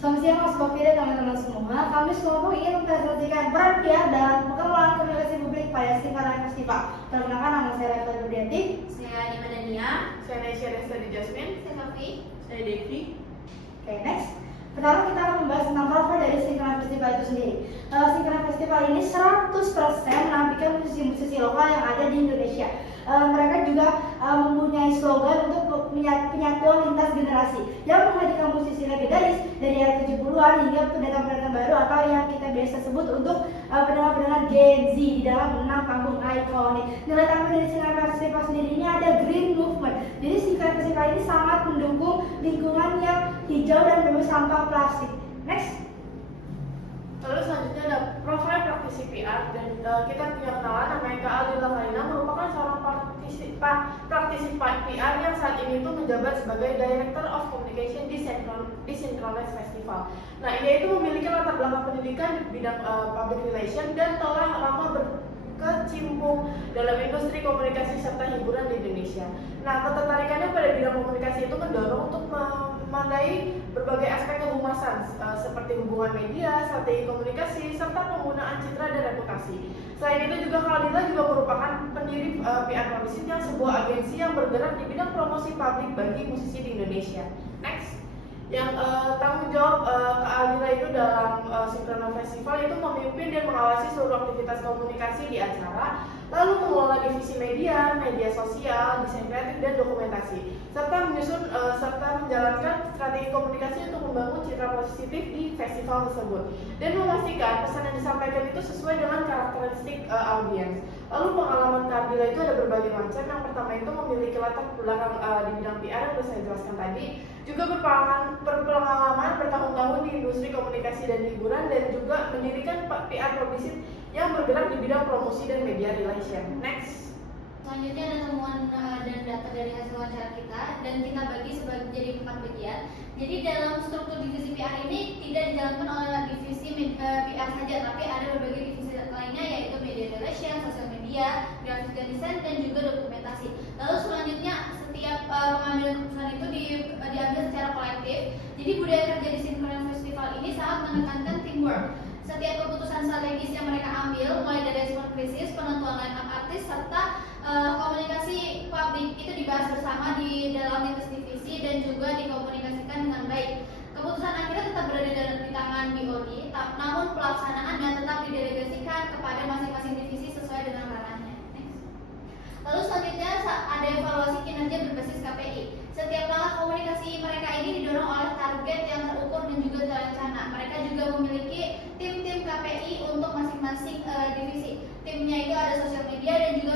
Selamat siang Mas Bopi dan teman-teman semua. Kami sekelompok ingin mempresentasikan peran PR dalam pengelolaan komunikasi publik pada Singkaran Festival. Perkenalkan, nama saya Reva Rudianti. Saya Nima Dania. Saya Nesya Restadi Jasmine. Saya Sofi. Saya Devi. Oke, next. Pertama kita akan membahas tentang profil dari Singkaran Festival itu sendiri. Singkaran Festival ini 100% menampilkan musisi-musisi lokal yang ada di Indonesia. Mereka juga mempunyai slogan untuk penyatuan lintas generasi yang menghadirkan musisi legendaris dari era 70-an hingga pendatang-pendatang baru atau yang kita biasa sebut untuk pendengar-pendengar Gen Z di dalam 6 kampung ikonik. Nilai tambah dari Singkaran Festival sendiri ini ada Green Movement. Jadi Singkaran Festival ini sangat mendukung lingkungan yang hijau dan bebas sampah plastik. Next. Lalu selanjutnya ada profil praktisi PR dan kita punya kenalan namanya Kak Aldila Karina, merupakan seorang praktisi PR yang saat ini itu menjabat sebagai Director of Communication di Synchronized Festival. Nah, ia itu memiliki latar belakang pendidikan di bidang public relation dan telah lama berkecimpung dalam industri komunikasi serta hiburan di Indonesia. Nah, ketertarikannya pada bidang komunikasi itu mendorong untuk memandai berbagai aspek kehumasan seperti hubungan media, strategi komunikasi, serta penggunaan citra dan reputasi. Selain itu juga Kaldila juga merupakan pendiri PR Publicity yang sebuah agensi yang bergerak di bidang promosi publik bagi musisi di Indonesia. Next. Yang tanggung jawab Kak Aldila itu dalam Synchronized Festival itu memimpin dan mengawasi seluruh aktivitas komunikasi di acara, lalu mengelola divisi media, media sosial, desain kreatif dan dokumentasi, serta menyusun serta menjalankan strategi komunikasi untuk membangun citra positif di festival tersebut dan memastikan pesan yang disampaikan itu sesuai dengan karakteristik audiens. Lalu pengalaman Kak Aldila itu ada berbagai macam. Yang pertama itu memiliki latar belakang di bidang PR yang sudah saya jelaskan tadi, juga berpengalaman bertahun-tahun di industri komunikasi dan hiburan, dan juga mendirikan PR Publicity yang bergerak di bidang promosi dan media relation. Next. Selanjutnya ada temuan dan data dari hasil wawancara kita, dan kita bagi jadi 4 bagian. Jadi dalam struktur divisi PR ini tidak dijalankan oleh divisi PR saja, tapi ada berbagai divisi lainnya yaitu media relation, sosial media, graphic design, dan juga dokumentasi. Lalu selanjutnya setiap pengambilan keputusan itu diambil secara kolektif. Jadi budaya kerja di Synchronized Festival ini sangat menekankan teamwork. Setiap keputusan strategis yang mereka ambil, mulai dari respon krisis, penentuan line up artis, serta komunikasi publik itu dibahas bersama di dalam lintas divisi dan juga dikomunikasikan dengan baik. Keputusan akhirnya tetap berada di tangan BOD, namun pelaksanaannya tetap didelegasikan kepada masing-masing divisi sesuai dengan ranahnya. Lalu selanjutnya ada evaluasi kinerja berbasis KPI. Setiap langkah komunikasi mereka ini didorong oleh target yang terukur dan juga terencana. Mereka juga memiliki tim-tim KPI untuk masing-masing divisi. Timnya itu ada sosial media dan juga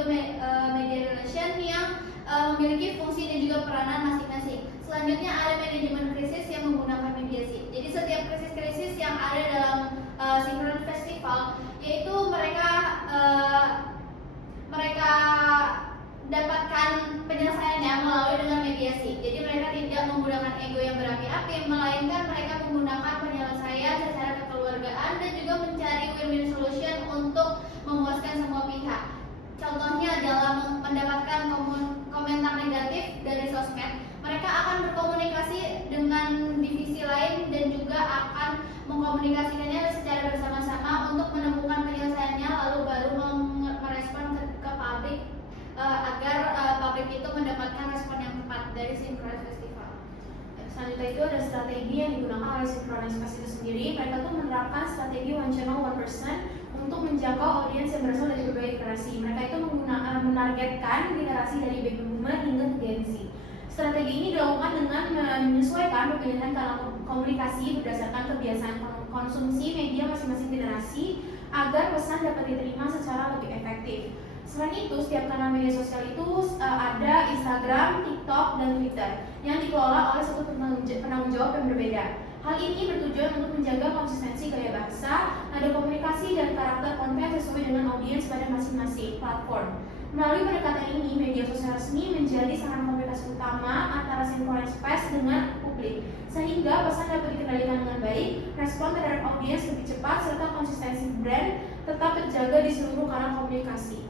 media relation yang memiliki fungsi dan juga peranan masing-masing. Selanjutnya ada manajemen krisis yang menggunakan mediasi. Jadi setiap krisis-krisis yang ada dalam Synchronized Festival, yaitu mereka dapatkan penyelesaiannya melalui dengan mediasi. Jadi mereka tidak menggunakan ego yang berapi-api, melainkan mereka menggunakan penyelesaian secara kekeluargaan dan juga mencari win-win solution untuk memuaskan semua pihak. Contohnya dalam mendapatkan komentar negatif dari sosmed, mereka akan berkomunikasi dengan divisi lain dan juga akan mengkomunikasikannya secara bersama-sama untuk menemukan penyelesaiannya, lalu baru merespon ke publik agar publik itu mendapatkan respon yang tepat dari Synchronized Festival. Selanjutnya itu ada strategi yang digunakan oleh Synchronized Festival sendiri. Mereka tuh menerapkan strategi one channel one person untuk menjangkau audiens yang berasal dari berbagai generasi. Mereka itu menargetkan generasi dari baby boomer hingga Gen Z. Strategi ini dilakukan dengan menyesuaikan pemilihan kanal komunikasi berdasarkan kebiasaan konsumsi media masing-masing generasi agar pesan dapat diterima secara lebih efektif. Selain itu, setiap kanal media sosial itu ada Instagram, TikTok, dan Twitter yang dikelola oleh satu penanggung jawab yang berbeda. Hal ini bertujuan untuk menjaga konsistensi gaya bahasa, nada komunikasi, dan karakter konten sesuai dengan audiens pada masing-masing platform. Melalui pendekatan ini, media sosial resmi menjadi sarana komunikasi utama antara Synchronized Fest dengan publik, sehingga pesan dapat dikendalikan dengan baik, respon terhadap audiens lebih cepat, serta konsistensi brand tetap terjaga di seluruh kanal komunikasi.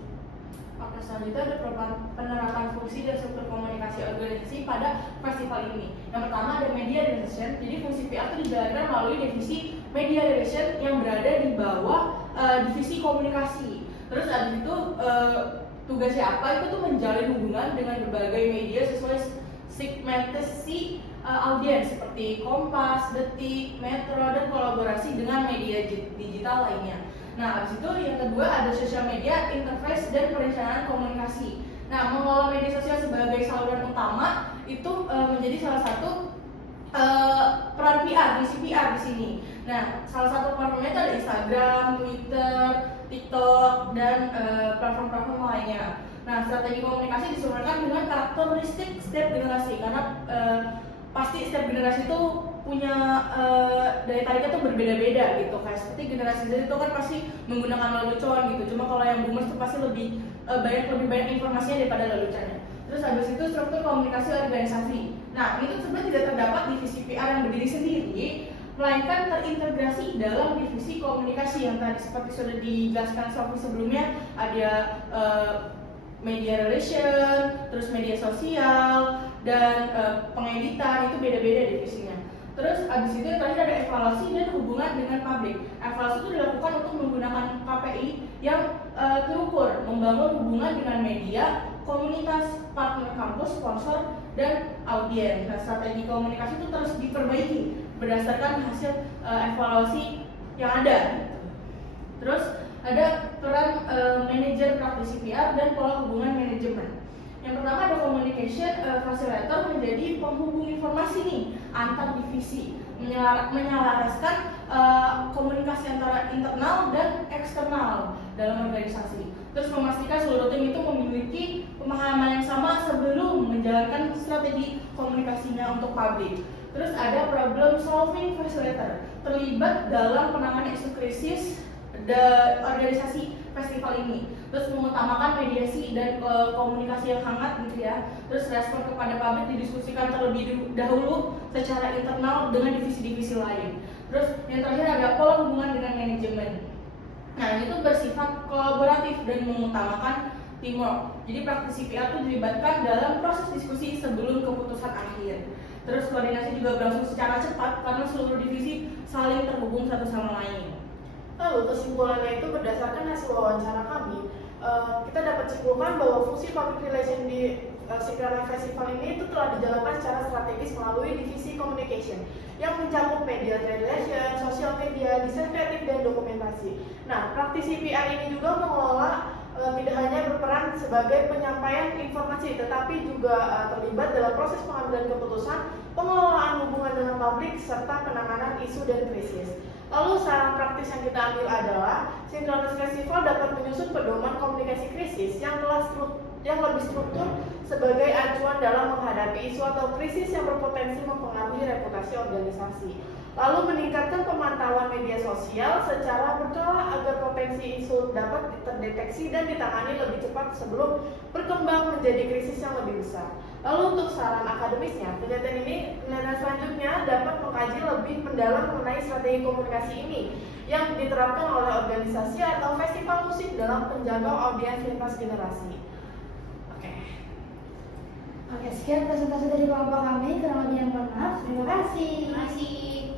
Selanjutnya ada penerapan fungsi dan struktur komunikasi organisasi pada festival ini. Yang pertama ada media relation. Jadi fungsi PR itu dijalankan melalui divisi media relation yang berada di bawah divisi komunikasi. Terus abis itu tugasnya apa? Itu tuh menjalin hubungan dengan berbagai media sesuai segmentasi audiens seperti Kompas, Detik, Metro, dan kolaborasi dengan media digital lainnya. Nah, abis itu yang kedua ada social media, interface, dan perencanaan komunikasi. Nah, mengelola media sosial sebagai saluran utama itu menjadi salah satu peran PR, misi PR di sini. Nah, salah satu platformnya itu ada Instagram, Twitter, TikTok, dan platform-platform lainnya. Nah, strategi komunikasi disesuaikan dengan karakteristik setiap generasi karena pasti setiap generasi itu punya daya tariknya tuh berbeda-beda gitu. Kayak seperti generasi Z itu kan pasti menggunakan lelucon gitu. Cuma kalau yang boomers tuh pasti lebih banyak informasinya daripada leluconnya. Terus habis itu struktur komunikasi organisasi. Nah, ini tuh sebenarnya tidak terdapat divisi PR yang berdiri sendiri, melainkan terintegrasi dalam divisi komunikasi yang tadi seperti sudah dijelaskan Sophie sebelumnya, ada media relation, terus media sosial, dan pengeditan, itu beda-beda divisinya. Terus abis itu yang terakhir ada evaluasi dan hubungan dengan publik. Evaluasi itu dilakukan untuk menggunakan KPI yang terukur, membangun hubungan dengan media, komunitas, partner kampus, sponsor, dan audiens. Nah, strategi komunikasi itu terus diperbaiki berdasarkan hasil evaluasi yang ada. Terus ada peran manajer praktisi PR dan pola hubungan manajemen. Yang pertama ada communication facilitator, menjadi penghubung informasi nih antar divisi, menyelaraskan komunikasi antara internal dan eksternal dalam organisasi. Terus memastikan seluruh tim itu memiliki pemahaman yang sama sebelum menjalankan strategi komunikasinya untuk publik. Terus ada problem solving facilitator, terlibat dalam penanganan isu krisis organisasi festival ini. Terus mengutamakan mediasi dan komunikasi yang hangat gitu ya. Terus respon kepada publik didiskusikan terlebih dahulu secara internal dengan divisi-divisi lain. Terus yang terakhir ada pola hubungan dengan manajemen. Nah, ini tuh bersifat kolaboratif dan mengutamakan teamwork. Jadi praktisi PR itu dilibatkan dalam proses diskusi sebelum keputusan akhir. Terus koordinasi juga berlangsung secara cepat karena seluruh divisi saling terhubung satu sama lain. Lalu kesimpulannya itu berdasarkan hasil wawancara kami, kita dapat simpulkan bahwa fungsi public relation di Sinkronis Festival ini itu telah dijalankan secara strategis melalui divisi communication yang mencakup media relation, sosial media, desain kreatif, dan dokumentasi. Nah, praktisi PR ini juga mengelola tidak hanya berperan sebagai penyampaian informasi, tetapi juga terlibat dalam proses pengambilan keputusan, pengelolaan hubungan dengan publik, serta penanganan isu dan krisis. Lalu saran praktis yang kita ambil adalah Sinkronis Festival dapat menyusun pedoman komunikasi krisis yang lebih struktur sebagai acuan dalam menghadapi isu atau krisis yang berpotensi mempengaruhi reputasi organisasi. Lalu meningkatkan pemantauan media sosial secara berkala agar potensi isu dapat terdeteksi dan ditangani lebih cepat sebelum berkembang menjadi krisis yang lebih besar. Lalu untuk saran akademisnya, penelitian selanjutnya dapat mengkaji lebih mendalam mengenai strategi komunikasi ini yang diterapkan oleh organisasi atau festival musik dalam menjangkau audiens lintas generasi. Oke, sekian presentasi dari kelompok kami. Kurang lebihnya mohon maaf. Terima kasih. Terima kasih.